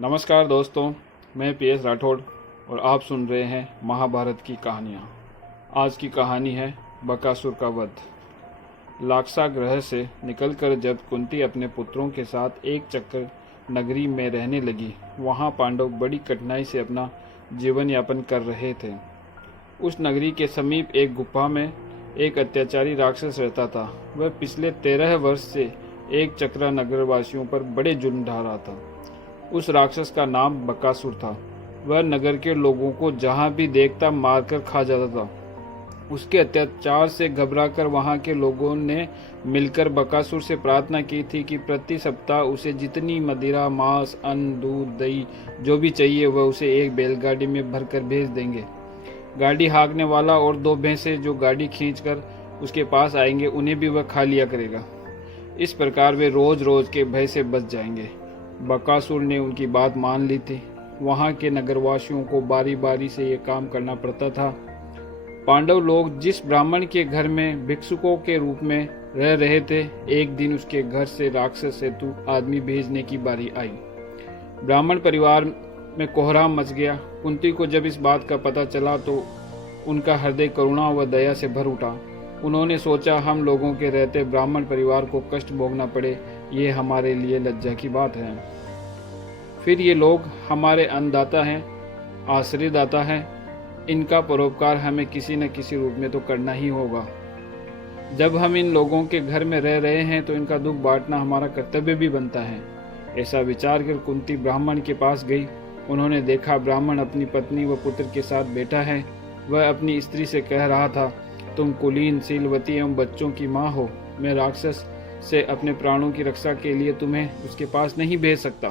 नमस्कार दोस्तों, मैं पीएस राठौड़ और आप सुन रहे हैं महाभारत की कहानियाँ। आज की कहानी है बकासुर का वध। लाक्षागृह ग्रह से निकलकर जब कुंती अपने पुत्रों के साथ एक चक्कर नगरी में रहने लगी, वहाँ पांडव बड़ी कठिनाई से अपना जीवन यापन कर रहे थे। उस नगरी के समीप एक गुफा में एक अत्याचारी राक्षस रहता था। वह पिछले 13 वर्ष से एक चक्रा नगरवासियों पर बड़े जुल्म ढा रहा था। उस राक्षस का नाम बकासुर था। वह नगर के लोगों को जहां भी देखता मारकर खा जाता था। उसके अत्याचार से घबराकर वहां के लोगों ने मिलकर बकासुर से प्रार्थना की थी कि प्रति सप्ताह उसे जितनी मदिरा, मांस, अन्न, दूध, दही जो भी चाहिए वह उसे एक बैलगाड़ी में भरकर भेज देंगे। गाड़ी हाँकने वाला और 2 भैंसे जो गाड़ी खींचकर उसके पास आएंगे उन्हें भी वह खा लिया करेगा। इस प्रकार वे रोज रोज के भय से बच जाएंगे। बकासुर ने उनकी बात मान ली थी। वहां के नगरवासियों को बारी बारी से ये काम करना पड़ता था। पांडव लोग जिस ब्राह्मण के घर में भिक्षुकों के रूप में रह रहे थे, एक दिन उसके घर से राक्षस हेतु आदमी भेजने की बारी आई। ब्राह्मण परिवार में कोहराम मच गया। कुंती को जब इस बात का पता चला तो उनका हृदय करुणा व दया से भर उठा। उन्होंने सोचा, हम लोगों के रहते ब्राह्मण परिवार को कष्ट भोगना पड़े, ये हमारे लिए लज्जा की बात है। फिर ये लोग हमारे अन्नदाता हैं, आश्रयदाता हैं। इनका परोपकार हमें किसी न किसी रूप में तो करना ही होगा। जब हम इन लोगों के घर में रह रहे हैं तो इनका दुख बांटना हमारा कर्तव्य भी बनता है। ऐसा विचार कर कुंती ब्राह्मण के पास गई। उन्होंने देखा ब्राह्मण अपनी पत्नी व पुत्र के साथ बैठा है। वह अपनी स्त्री से कह रहा था, तुम कुलीन, शीलवती एवं बच्चों की माँ हो। मैं राक्षस से अपने प्राणों की रक्षा के लिए तुम्हें उसके पास नहीं भेज सकता।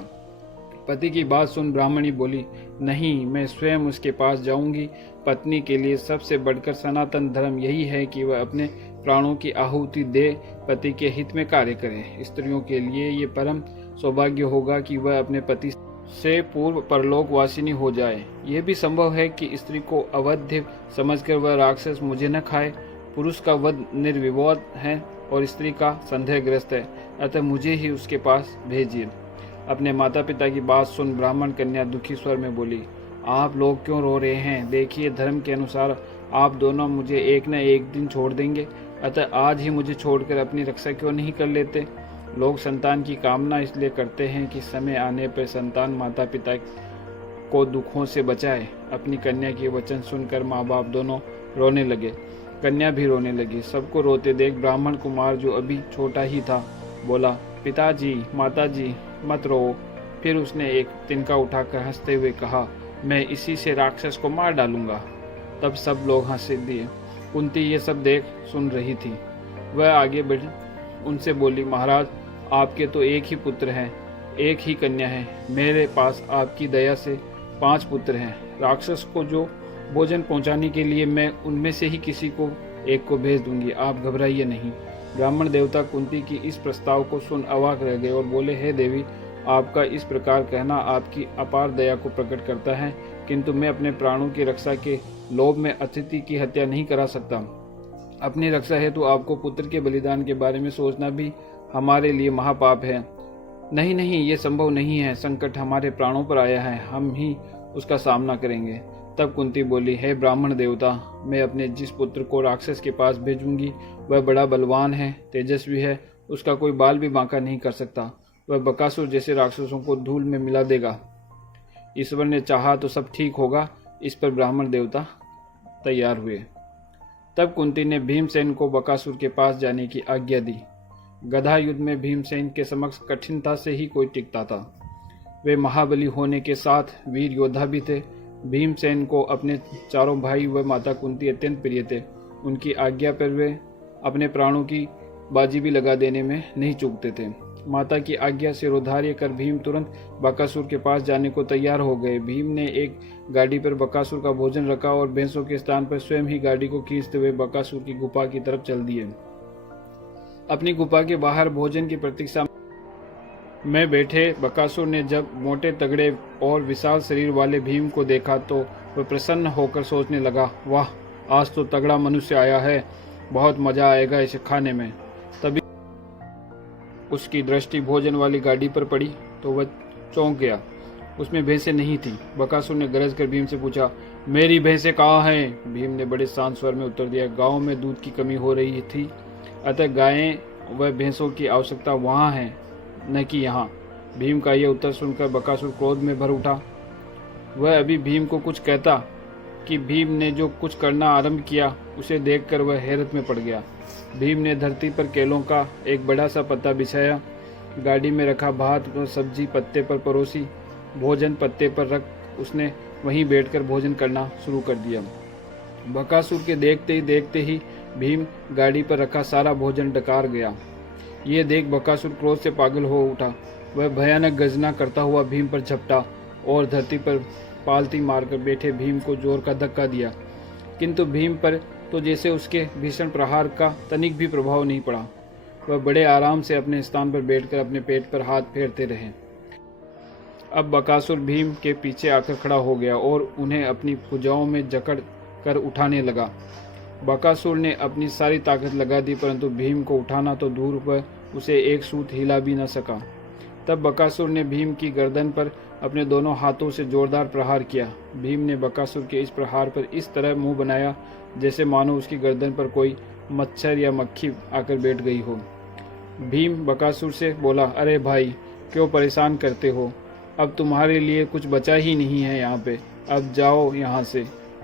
पति की बात सुन ब्राह्मणी बोली, नहीं, मैं स्वयं उसके पास जाऊंगी। पत्नी के लिए सबसे बढ़कर सनातन धर्म यही है कि वह अपने प्राणों की आहुति दे, पति के हित में कार्य करे। स्त्रियों के लिए ये परम सौभाग्य होगा कि वह अपने पति से पूर्व परलोकवासिनी हो जाए। यह भी संभव है कि स्त्री को अवध्य समझकर वह राक्षस मुझे न खाए। पुरुष का वध निर्विवाद है और स्त्री का संदेहग्रस्त है, अतः मुझे ही उसके पास भेजिए। अपने माता पिता की बात सुन ब्राह्मण कन्या दुखी स्वर में बोली, आप लोग क्यों रो रहे हैं? देखिए, धर्म के अनुसार आप दोनों मुझे एक न एक दिन छोड़ देंगे, अतः आज ही मुझे छोड़कर अपनी रक्षा क्यों नहीं कर लेते? लोग संतान की कामना इसलिए करते हैं कि समय आने पर संतान माता पिता को दुखों से बचाए। अपनी कन्या के वचन सुनकर माँ बाप दोनों रोने लगे। कन्या भी रोने लगी। सबको रोते देख ब्राह्मण कुमार, जो अभी छोटा ही था, बोला, पिताजी, माताजी, मत रो। फिर उसने एक तिनका उठाकर हंसते हुए कहा, मैं इसी से राक्षस को मार डालूंगा। तब सब लोग हंस दिए। कुंती ये सब देख सुन रही थी। वह आगे बढ़ी, उनसे बोली, महाराज, आपके तो एक ही पुत्र हैं, एक ही कन्या है। मेरे पास आपकी दया से 5 पुत्र हैं। राक्षस को जो भोजन पहुंचाने के लिए मैं उनमें से ही किसी को एक को भेज दूंगी, आप घबराइए नहीं। ब्राह्मण देवता कुंती की इस प्रस्ताव को सुन अवाक रह गए और बोले, हे देवी, आपका इस प्रकार कहना आपकी अपार दया को प्रकट करता है, किंतु मैं अपने प्राणों की रक्षा के लोभ में अतिथि की हत्या नहीं करा सकता। अपनी रक्षा हेतु आपको पुत्र के बलिदान के बारे में सोचना भी हमारे लिए महापाप है। नहीं नहीं, ये संभव नहीं है। संकट हमारे प्राणों पर आया है, हम ही उसका सामना करेंगे। तब कुंती बोली, हे ब्राह्मण देवता, मैं अपने जिस पुत्र को राक्षस के पास भेजूंगी वह बड़ा बलवान है, तेजस्वी है, उसका कोई बाल भी बांका नहीं कर सकता। वह बकासुर जैसे राक्षसों को धूल में मिला देगा। ईश्वर ने चाहा तो सब ठीक होगा। इस पर ब्राह्मण देवता तैयार हुए। तब कुंती ने भीमसेन को बकासुर के पास जाने की आज्ञा दी। गधा युद्ध में भीमसेन के समक्ष कठिनता से ही कोई टिकता था। वे महाबली होने के साथ वीर योद्धा भी थे। भीमसेन को अपने चारों भाई व माता कुंती अत्यंत प्रिय थे। उनकी आज्ञा पर वे अपने प्राणों की बाजी भी लगा देने में नहीं चूकते थे। माता की आज्ञा से रोधार्य कर भीम तुरंत बकासुर के पास जाने को तैयार हो गए। भीम ने एक गाड़ी पर बकासुर का भोजन रखा और भैंसों के स्थान पर स्वयं ही गाड़ी को खींचते हुए बकासुर की गुफा की तरफ चल दिए। अपनी गुफा के बाहर भोजन की प्रतीक्षा में बैठे बकासुर ने जब मोटे तगड़े और विशाल शरीर वाले भीम को देखा तो वह प्रसन्न होकर सोचने लगा, वाह, आज तो तगड़ा मनुष्य आया है, बहुत मजा आएगा इसे खाने में। तभी उसकी दृष्टि भोजन वाली गाड़ी पर पड़ी तो वह चौंक गया। उसमें भैंसें नहीं थी। बकासुर ने गरज कर भीम से पूछा, मेरी भैंसें कहाँ हैं? भीम ने बड़े शांत स्वर में उत्तर दिया, गांव में दूध की कमी हो रही थी, अतः गायें व भैंसों की आवश्यकता वहाँ है, न कि यहाँ। भीम का यह उत्तर सुनकर बकासुर क्रोध में भर उठा। वह अभी भीम को कुछ कहता कि भीम ने जो कुछ करना आरंभ किया उसे देखकर वह हैरत में पड़ गया। भीम ने धरती पर केलों का एक बड़ा सा पत्ता बिछाया, गाड़ी में रखा भात और सब्जी पत्ते पर परोसी, भोजन पत्ते पर रख उसने वहीं बैठकर भोजन करना शुरू कर दिया। बकासुर के देखते ही भीम गाड़ी पर रखा सारा भोजन डकार गया। ये देख बकासुर क्रोध से पागल हो उठा। वह भयानक गर्जना करता हुआ भीम पर झपटा और धरती पर पालती मारकर बैठे भीम को जोर का धक्का दिया, किंतु भीम पर तो जैसे उसके भीषण प्रहार का तनिक भी प्रभाव नहीं पड़ा। वह बड़े आराम से अपने स्थान पर बैठकर अपने पेट पर हाथ फेरते रहे। अब बकासुर भीम के पीछे आकर खड़ा हो गया और उन्हें अपनी भुजाओं में जकड़ कर उठाने लगा। बकासुर ने अपनी सारी ताकत लगा दी, परंतु भीम को उठाना तो दूर, वह उसे एक सूत हिला भी न सका। तब बकासुर ने भीम की गर्दन पर अपने दोनों हाथों से जोरदार प्रहार किया। भीम ने बकासुर के इस प्रहार पर इस तरह मुंह बनाया जैसे मानो उसकी गर्दन पर कोई मच्छर या मक्खी आकर बैठ गई हो। भीम बकासुर से बोला, अरे भाई, क्यों परेशान करते हो? अब तुम्हारे लिए कुछ बचा ही नहीं है यहाँ पे। अब जाओ यहाँ से।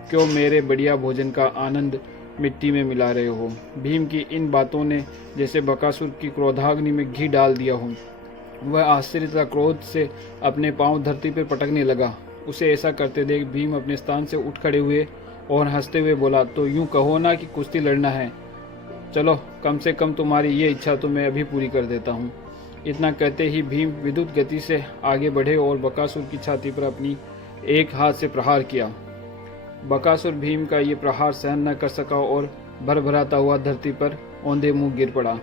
क्यों मेरे बढ़िया भोजन का आनंद मिट्टी में मिला रहे हो? भीम की इन बातों ने जैसे बकासुर की क्रोधाग्नि में घी डाल दिया हो। वह आश्चर्य तथा क्रोध से अपने पांव धरती पर पटकने लगा। उसे ऐसा करते देख भीम अपने स्थान से उठ खड़े हुए और हंसते हुए बोला, तो यूं कहो ना कि कुश्ती लड़ना है। चलो, कम से कम तुम्हारी ये इच्छा तो मैं अभी पूरी कर देता हूँ। इतना कहते ही भीम विद्युत गति से आगे बढ़े और बकासुर की छाती पर अपनी एक हाथ से प्रहार किया। बकासुर भीम का ये प्रहार सहन न कर सका और भरभराता हुआ धरती पर औंधे मुंह गिर पड़ा।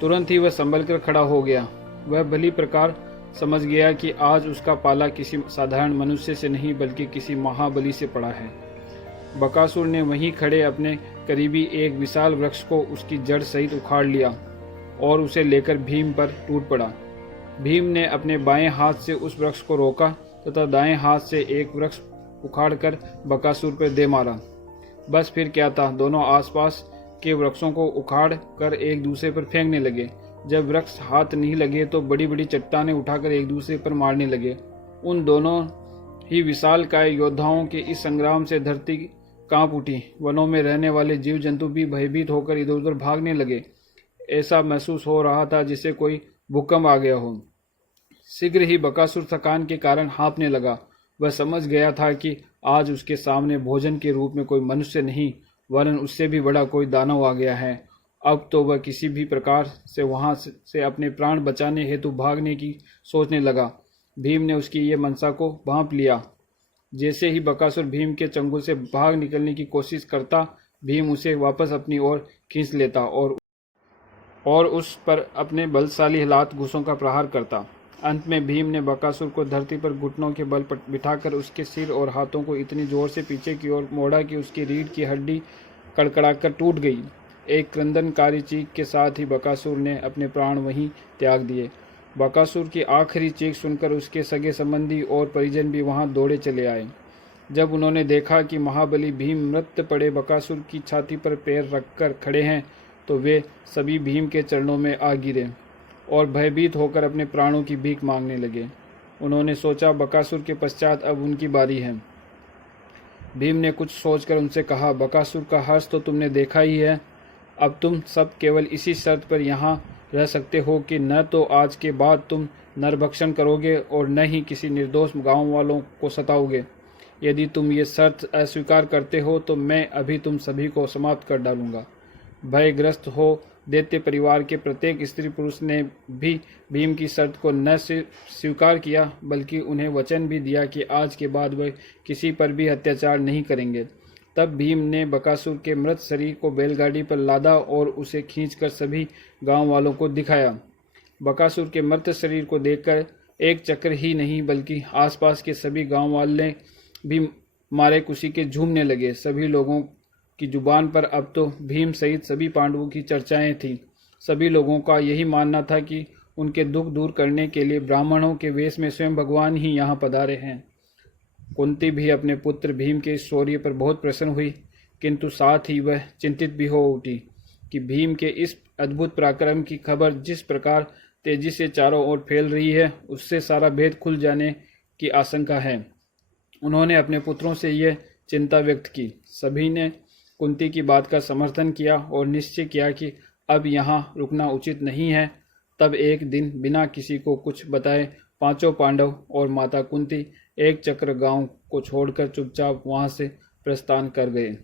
तुरंत ही वह संभल कर खड़ा हो गया। वह भली प्रकार समझ गया कि आज उसका पाला किसी साधारण मनुष्य से नहीं बल्कि किसी महाबली से पड़ा है। बकासुर ने वहीं खड़े अपने करीबी एक विशाल वृक्ष को उसकी जड़ सहित उखाड़ लिया और उसे लेकर भीम पर टूट पड़ा। भीम ने अपने बाएं हाथ से उस वृक्ष को रोका तथा दाएं हाथ से एक वृक्ष उखाड़कर बकासुर पर दे मारा। बस फिर क्या था, दोनों आसपास के वृक्षों को उखाड़ कर एक दूसरे पर फेंकने लगे। जब वृक्ष हाथ नहीं लगे तो बड़ी बड़ी चट्टानें उठाकर एक दूसरे पर मारने लगे। उन दोनों ही विशालकाय योद्धाओं के इस संग्राम से धरती कांप उठी। वनों में रहने वाले जीव जंतु भी भयभीत होकर इधर उधर भागने लगे। ऐसा महसूस हो रहा था जैसे कोई भूकंप आ गया हो। शीघ्र ही बकासुर थकान के कारण हाँफने लगा। वह समझ गया था कि आज उसके सामने भोजन के रूप में कोई मनुष्य नहीं वरन उससे भी बड़ा कोई दानव आ गया है। अब तो वह किसी भी प्रकार से वहां से अपने प्राण बचाने हेतु भागने की सोचने लगा। भीम ने उसकी ये मनसा को भांप लिया। जैसे ही बकासुर भीम के चंगुल से भाग निकलने की कोशिश करता, भीम उसे वापस अपनी ओर खींच लेता और उस पर अपने बलशाली हिलात घूंसों का प्रहार करता। अंत में भीम ने बकासुर को धरती पर घुटनों के बल बिठाकर उसके सिर और हाथों को इतनी जोर से पीछे की ओर मोड़ा कि उसकी रीढ़ की हड्डी कड़कड़ाकर टूट गई। एक क्रंदनकारी चीख के साथ ही बकासुर ने अपने प्राण वहीं त्याग दिए। बकासुर की आखिरी चीख सुनकर उसके सगे संबंधी और परिजन भी वहां दौड़े चले आए। जब उन्होंने देखा कि महाबली भीम मृत पड़े बकासुर की छाती पर पैर रखकर खड़े हैं, तो वे सभी भीम के चरणों में आ गिरे और भयभीत होकर अपने प्राणों की भीख मांगने लगे। उन्होंने सोचा, बकासुर के पश्चात अब उनकी बारी है। भीम ने कुछ सोचकर उनसे कहा, बकासुर का हर्ष तो तुमने देखा ही है। अब तुम सब केवल इसी शर्त पर यहाँ रह सकते हो कि न तो आज के बाद तुम नरभक्षण करोगे और न ही किसी निर्दोष गांव वालों को सताओगे। यदि तुम ये शर्त अस्वीकार करते हो तो मैं अभी तुम सभी को समाप्त कर डालूंगा। भयग्रस्त हो दैत्य परिवार के प्रत्येक स्त्री पुरुष ने भी भीम की शर्त को न सिर्फ स्वीकार किया बल्कि उन्हें वचन भी दिया कि आज के बाद वे किसी पर भी अत्याचार नहीं करेंगे। तब भीम ने बकासुर के मृत शरीर को बैलगाड़ी पर लादा और उसे खींचकर सभी गांव वालों को दिखाया। बकासुर के मृत शरीर को देखकर एक चक्र ही नहीं बल्कि आसपास के सभी गांव वाले भी मारे खुशी के झूमने लगे। सभी लोगों की जुबान पर अब तो भीम सहित सभी पांडवों की चर्चाएं थीं। सभी लोगों का यही मानना था कि उनके दुख दूर करने के लिए ब्राह्मणों के वेश में स्वयं भगवान ही यहाँ पधारे हैं। कुंती भी अपने पुत्र भीम के इस शौर्य पर बहुत प्रसन्न हुई, किंतु साथ ही वह चिंतित भी हो उठी कि भीम के इस अद्भुत पराक्रम की खबर जिस प्रकार तेजी से चारों ओर फैल रही है, उससे सारा भेद खुल जाने की आशंका है। उन्होंने अपने पुत्रों से यह चिंता व्यक्त की। सभी ने कुंती की बात का समर्थन किया और निश्चय किया कि अब यहाँ रुकना उचित नहीं है। तब एक दिन बिना किसी को कुछ बताए पांचों पांडव और माता कुंती एक चक्र गांव को छोड़कर चुपचाप वहां से प्रस्थान कर गए।